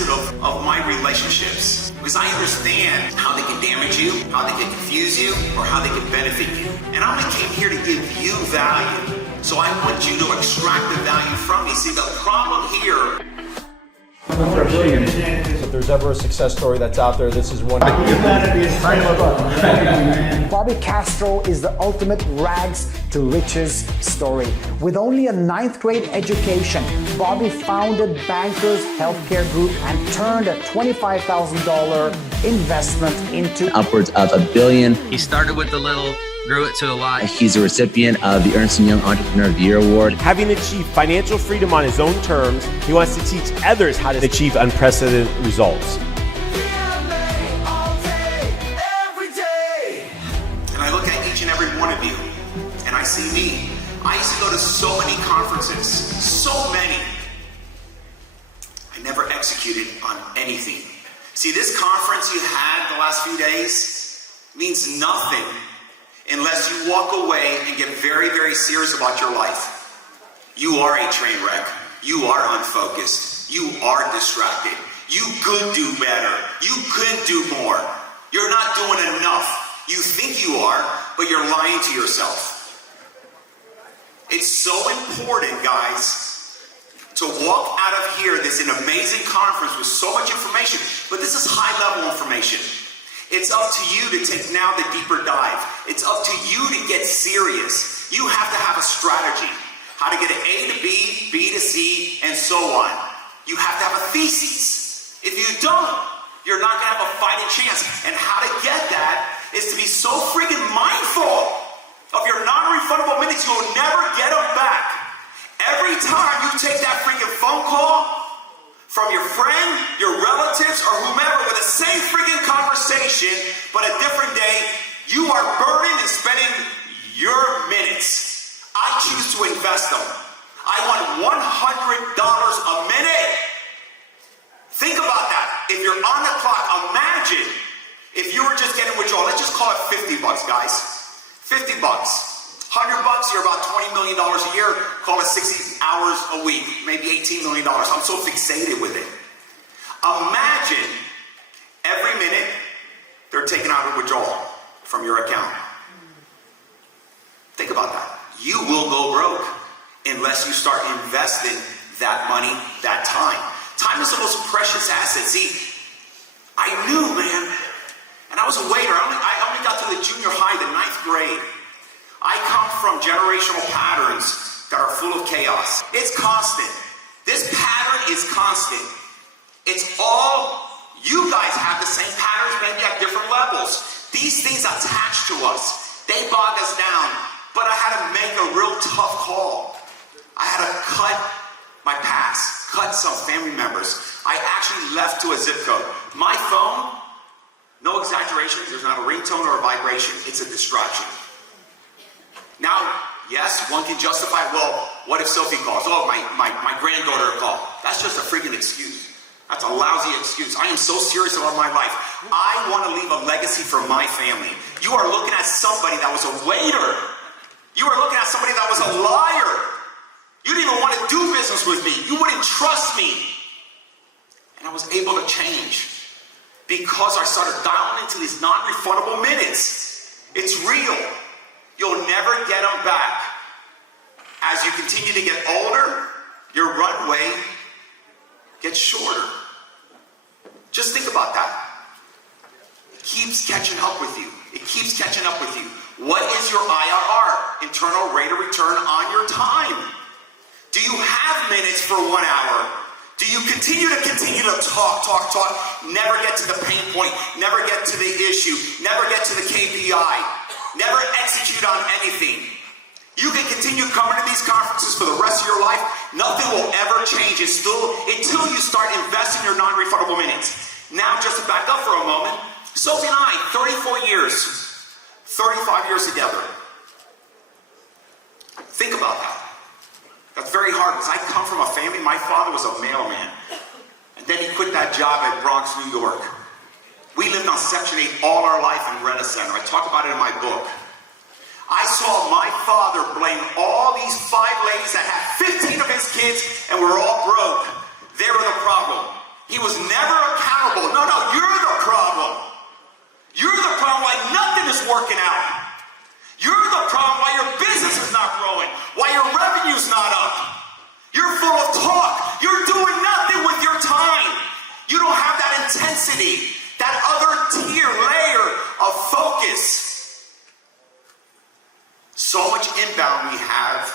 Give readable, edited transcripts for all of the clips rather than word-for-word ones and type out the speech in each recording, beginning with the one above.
sensitive of my relationships because I understand how they can damage you, how they can confuse you, or how they can benefit you. And I only came here to give you value. So I want you to extract the value from me. See, the problem here... If there's ever a success story that's out there, this is one. Bobby Castro is the ultimate rags to riches story. With only a 9th grade education, Bobby founded Bankers Healthcare Group and turned a $25,000 investment into upwards of $1 billion. He started with a little, grew it to a lot. He's a recipient of the Ernst & Young Entrepreneur of the Year Award. Having achieved financial freedom on his own terms, he wants to teach others how to achieve unprecedented results. And I look at each and every one of you, and I see me. I used to go to so many conferences, so many. I never executed on anything. See, this conference you had the last few days means nothing unless you walk away and get very, very serious about your life. You are a train wreck. You are unfocused. You are distracted. You could do better. You could do more. You're not doing enough. You think you are, but you're lying to yourself. It's so important, guys, to walk out of here. This is an amazing conference with so much information, but this is high-level information. It's up to you to take now the deeper dive. It's up to you to get serious. You have to have a strategy. How to get an A to B, B to C, and so on. You have to have a thesis. If you don't, you're not going to have a fighting chance. And how to get that is to be so freaking mindful of your non-refundable minutes, you'll never get them back. Every time you take that freaking phone call from your friend, your relatives, or whomever with the same freaking conversation, but a different day, you are burning and spending your minutes. I choose to invest them. I want $100 a minute. Think about that. If you're on the clock, imagine if you were just getting withdrawal. Let's just call it 50 bucks, guys. 50 bucks. $100 bucks, you're about $20 million a year. Call it 60 hours a week, maybe $18 million. I'm so fixated with it. Imagine every minute they're taking out a withdrawal from your account. Think about that. You will go broke unless you start investing that money, that time. Time is the most precious asset. See, I knew, man, and I was a waiter. I only got to the junior high, the 9th grade. I come from generational patterns that are full of chaos. It's constant. This pattern is constant. It's all, you guys have the same patterns, maybe at different levels. These things attach to us. They bog us down. But I had to make a real tough call. I had to cut my past, cut some family members. I actually left to a zip code. My phone, no exaggeration, there's not a ringtone or a vibration. It's a distraction. Now, yes, one can justify, well, what if Sophie calls? Oh, my granddaughter called. That's just a freaking excuse. That's a lousy excuse. I am so serious about my life. I want to leave a legacy for my family. You are looking at somebody that was a waiter. You are looking at somebody that was a liar. You didn't even want to do business with me. You wouldn't trust me. And I was able to change because I started dialing into these non-refundable minutes. It's real. You'll never get them back. As you continue to get older, your runway gets shorter. Just think about that. It keeps catching up with you. It keeps catching up with you. What is your IRR, internal rate of return on your time? Do you have minutes for 1 hour? Do you continue to talk, never get to the pain point, never get to the issue, never get to the KPI, never execute on anything? You can continue coming to these conferences for the rest of your life. Nothing will ever change. It's still until you start investing your non-refundable minutes. Now, just to back up for a moment, Sophie and I, 34 years, 35 years together. Think about that. That's very hard because I come from a family. My father was a mailman. And then he quit that job at Bronx, New York. We lived on Section 8 all our life in Rent a Center. I talk about it in my book. I saw my father blame all these 5 ladies that had 15 of his kids and were all broke. They were the problem. He was never accountable. No, you're the problem. You're the problem why nothing is working out. You're the problem why your business is not growing, why your revenue's not up. You're full of talk. You're doing nothing with your time. You don't have that intensity, that other tier, layer of focus. So much inbound we have,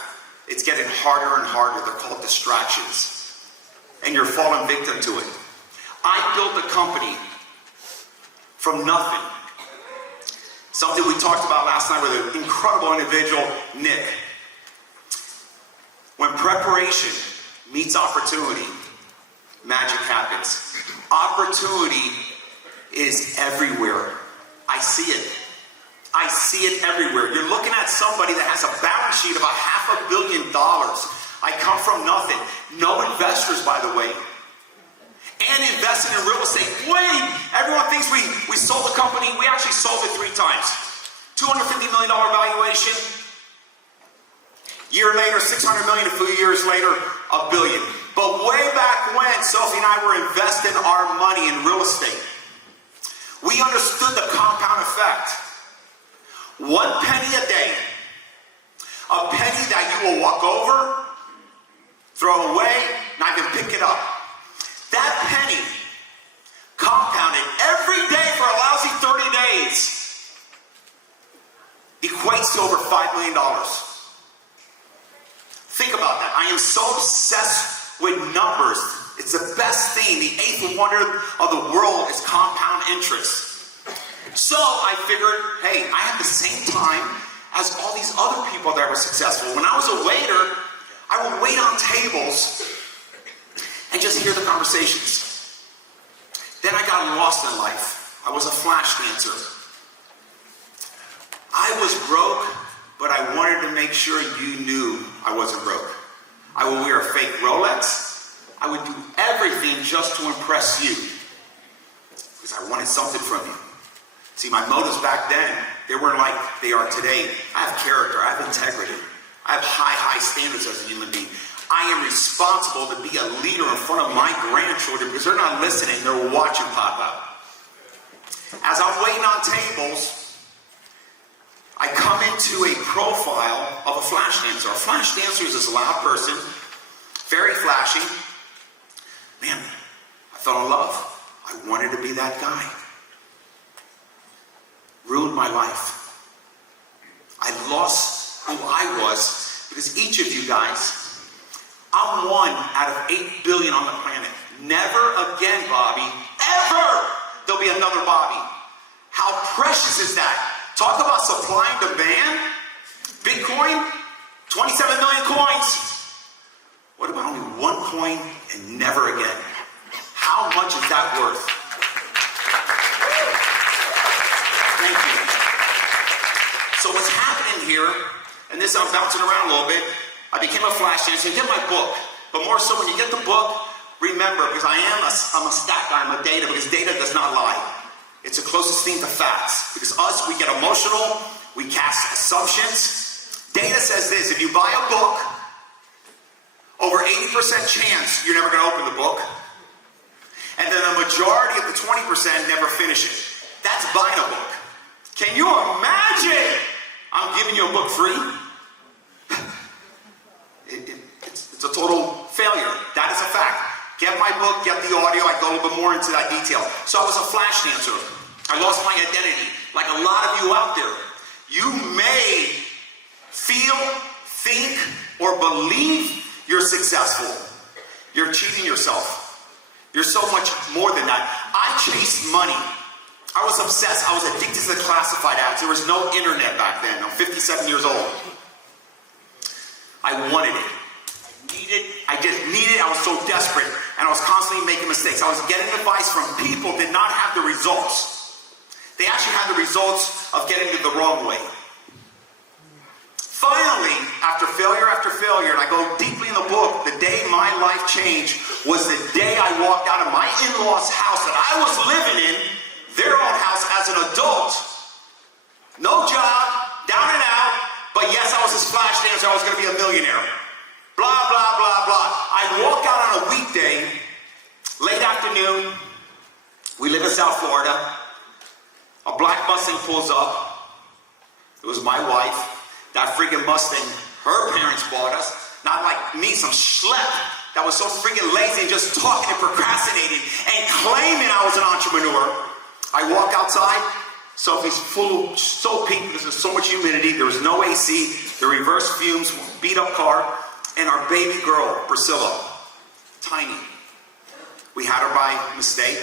it's getting harder and harder. They're called distractions. And you're falling victim to it. I built a company from nothing. Something we talked about last night with an incredible individual, Nick. When preparation meets opportunity, magic happens. Opportunity is everywhere. I see it. I see it everywhere. You're looking at somebody that has a balance sheet of $500 million. I come from nothing. No investors, by the way. And invested in real estate. Wait, everyone thinks we sold the company. We actually sold it 3 times. $250 million valuation. Year later, $600 million. A few years later, $1 billion. But way back when, Sophie and I were investing our money in real estate, we understood the compound effect. 1 penny a day. A penny that you will walk over, throw away, not even pick it up. That penny compounded every day for a lousy 30 days equates to over $5 million. Think about that. I am so obsessed with numbers. It's the best thing. The 8th wonder of the world is compound interest. So I figured, hey, I have the same time as all these other people that were successful. When I was a waiter, I would wait on tables and just hear the conversations. Then I got lost in life. I was a flash dancer. I was broke, but I wanted to make sure you knew I wasn't broke. I would wear a fake Rolex. I would do everything just to impress you, because I wanted something from you. See, my motives back then, they weren't like they are today. I have character, I have integrity. I have high standards as a human being. I am responsible to be a leader in front of my grandchildren, because they're not listening, they're watching pop out. As I'm waiting on tables, I come into a profile of a flash dancer. A flash dancer is this loud person, very flashy. Man, I fell in love. I wanted to be that guy. Ruined my life. I lost who I was, because each of you guys, I'm 1 out of 8 billion on the planet. Never again, Bobby, ever there'll be another Bobby. How precious is that? Talk about supply and demand. Bitcoin, 27 million coins. What about only 1 coin and never again? How much is that worth? Thank you. So what's happening here, and this I'm bouncing around a little bit, I became a flash dancer. Get my book. But more so, when you get the book, remember, because I'm a stat guy, I'm a data, because data does not lie. It's the closest thing to facts. Because us, we get emotional, we cast assumptions. Data says this: if you buy a book, over 80% chance you're never going to open the book. And then a majority of the 20% never finish it. That's buying a book. Can you imagine? I'm giving you a book free. It's a total failure. That is a fact. Get my book, get the audio. I go a little bit more into that detail. So I was a flash dancer. I lost my identity. Like a lot of you out there, you may feel, think, or believe you're successful. You're cheating yourself. You're so much more than that. I chased money. I was obsessed. I was addicted to the classified ads. There was no internet back then. I'm 57 years old. I wanted it. I just needed it. I was so desperate. And I was constantly making mistakes. I was getting advice from people who did not have the results. They actually had the results of getting it the wrong way. Finally, after failure, and I go deeply in the book, the day my life changed was the day I walked out of my in-laws' house that I was living in, their own house as an adult. No job, down and out, but yes, I was a splash dancer, I was going to be a millionaire. Blah, blah, blah, blah. I walk out on a weekday, late afternoon, afternoon, we live in South Florida. A black Mustang pulls up. It was my wife. That freaking Mustang, her parents bought us. Not like me, some schlep that was so freaking lazy and just talking and procrastinating and claiming I was an entrepreneur. I walk outside, Sophie's full, so pink, because there's so much humidity, there was no AC, the reverse fumes, beat up car, and our baby girl, Priscilla, tiny. We had her by mistake.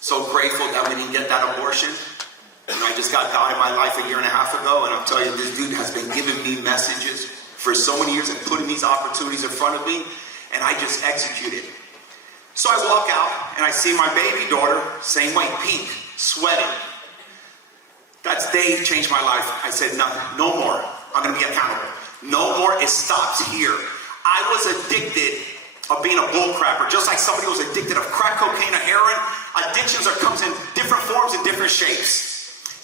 So grateful that we didn't get that abortion. And I just got God in my life a year and a half ago, and I'll tell you, this dude has been giving me messages for so many years and putting these opportunities in front of me, and I just executed. So I walk out, and I see my baby daughter, same way, pink, sweating. That day changed my life. I said, no more. I'm going to be accountable. No more. It stops here. I was addicted of being a bull crapper, just like somebody was addicted of crack cocaine or heroin. Addictions comes in different forms and different shapes.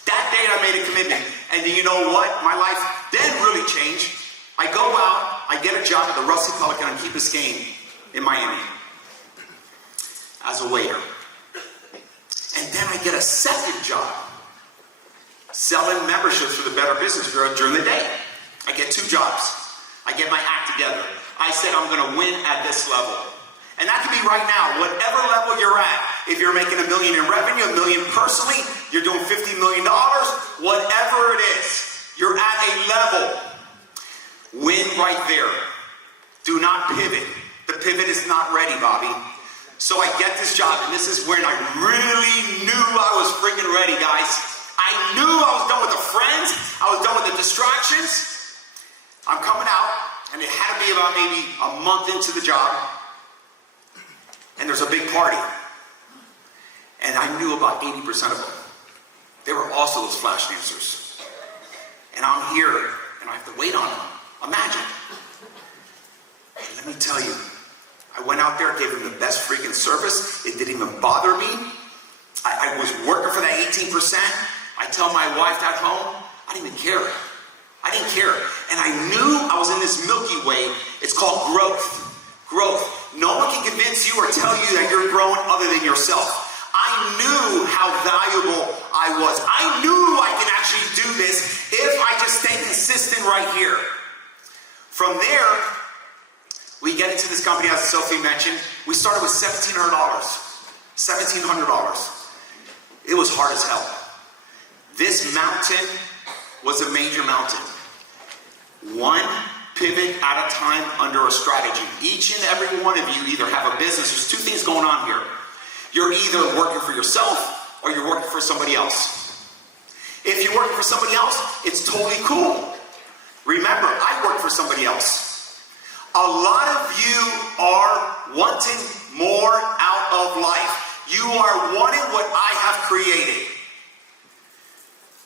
That day I made a commitment. And you know what? My life then really changed. I go out, I get a job at the Rusty Pelican on Key Biscayne in Miami as a waiter. And then I get a second job selling memberships for the Better Business Bureau during the day. I get 2 jobs. I get my act together. I said I'm going to win at this level. And that can be right now, whatever level you're at. If you're making $1 million in revenue, $1 million personally, you're doing $50 million, whatever it is, you're at a level. Win right there. Do not pivot. The pivot is not ready, Bobby. So I get this job, and this is when I really knew I was freaking ready, guys. I knew I was done with the friends. I was done with the distractions. I'm coming out, and it had to be about maybe a month into the job, and there's a big party. And I knew about 80% of them. They were also those flash dancers. And I'm here, and I have to wait on them. Imagine. And let me tell you, I went out there, gave them the best freaking service. It didn't even bother me. I was working for that 18%. I tell my wife at home, I didn't even care. I didn't care. And I knew I was in this Milky Way. It's called growth. Growth. No one can convince you or tell you that you're growing other than yourself. I knew how valuable I was. I knew I can actually do this if I just stay consistent right here. From there, we get into this company, as Sophie mentioned. We started with $1,700. $1,700. It was hard as hell. This mountain was a major mountain. One pivot at a time under a strategy. Each and every one of you either have a business. There's 2 things going on here. You're either working for yourself or you're working for somebody else. If you're working for somebody else, it's totally cool. Remember, I work for somebody else. A lot of you are wanting more out of life. You are wanting what I have created.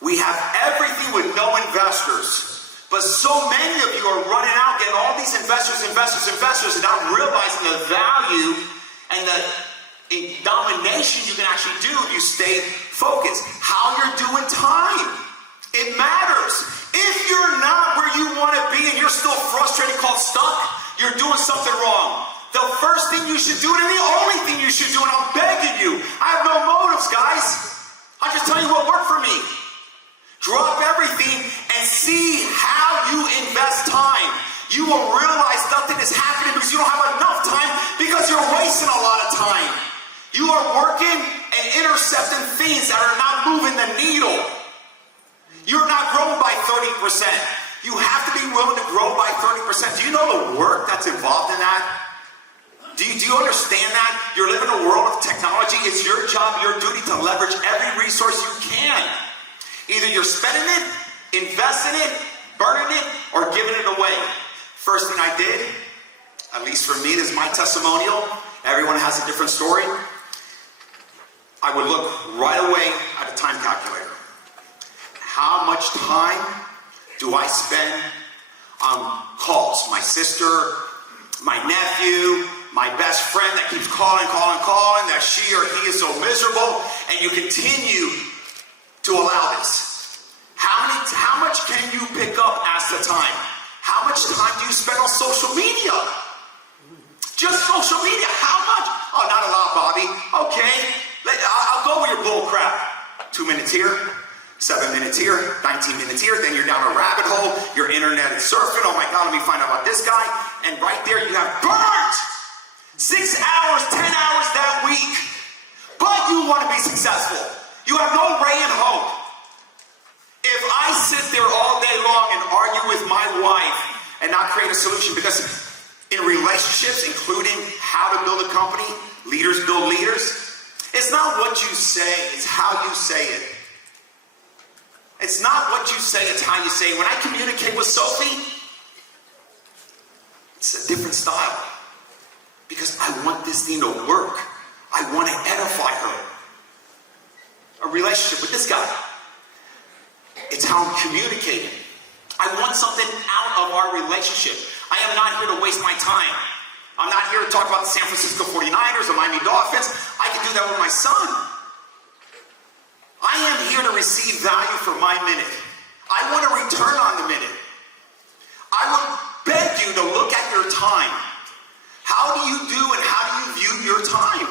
We have everything with no investors. But so many of you are running out, getting all these investors, and not realizing the value and the domination you can actually do if you stay focused. How you're doing time. It matters. If you're not where you want to be and you're still frustrated, called stuck, you're doing something wrong. The first thing you should do, and the only thing you should do, and I'm begging you, I have no motives, guys. I just tell you what worked for me. Drop everything and see how you invest time. You will realize nothing is happening because you don't have enough time, because you're wasting a lot of time. You are working and intercepting things that are not moving the needle. You're not growing by 30%. You have to be willing to grow by 30%. Do you know the work that's involved in that? Do you understand that? You're living in a world of technology. It's your job, your duty to leverage every resource you can. Either you're spending it, investing it, burning it, or giving it away. First thing I did, at least for me, this is my testimonial. Everyone has a different story. I would look right away at a time calculator. How much time do I spend on calls? My sister, my nephew, my best friend that keeps calling, that she or he is so miserable, and you continue to allow this. How much can you pick up as the time? How much time do you spend on social media? Just social media. How much? A minutes here, 7 minutes here, 19 minutes here, then you're down a rabbit hole, you're internet and surfing, oh my God, let me find out about this guy, and right there you have burnt 6 hours, 10 hours that week, but you want to be successful. You have no ray and hope. If I sit there all day long and argue with my wife and not create a solution, because in relationships, including how to build a company, leaders build leaders, it's not what you say, it's how you say it. It's not what you say, it's how you say it. When I communicate with Sophie, it's a different style. Because I want this thing to work. I want to edify her. A relationship with this guy. It's how I'm communicating. I want something out of our relationship. I am not here to waste my time. I'm not here to talk about the San Francisco 49ers or Miami Dolphins. I can do that with my son. I am here to receive value for my minute. I want to return on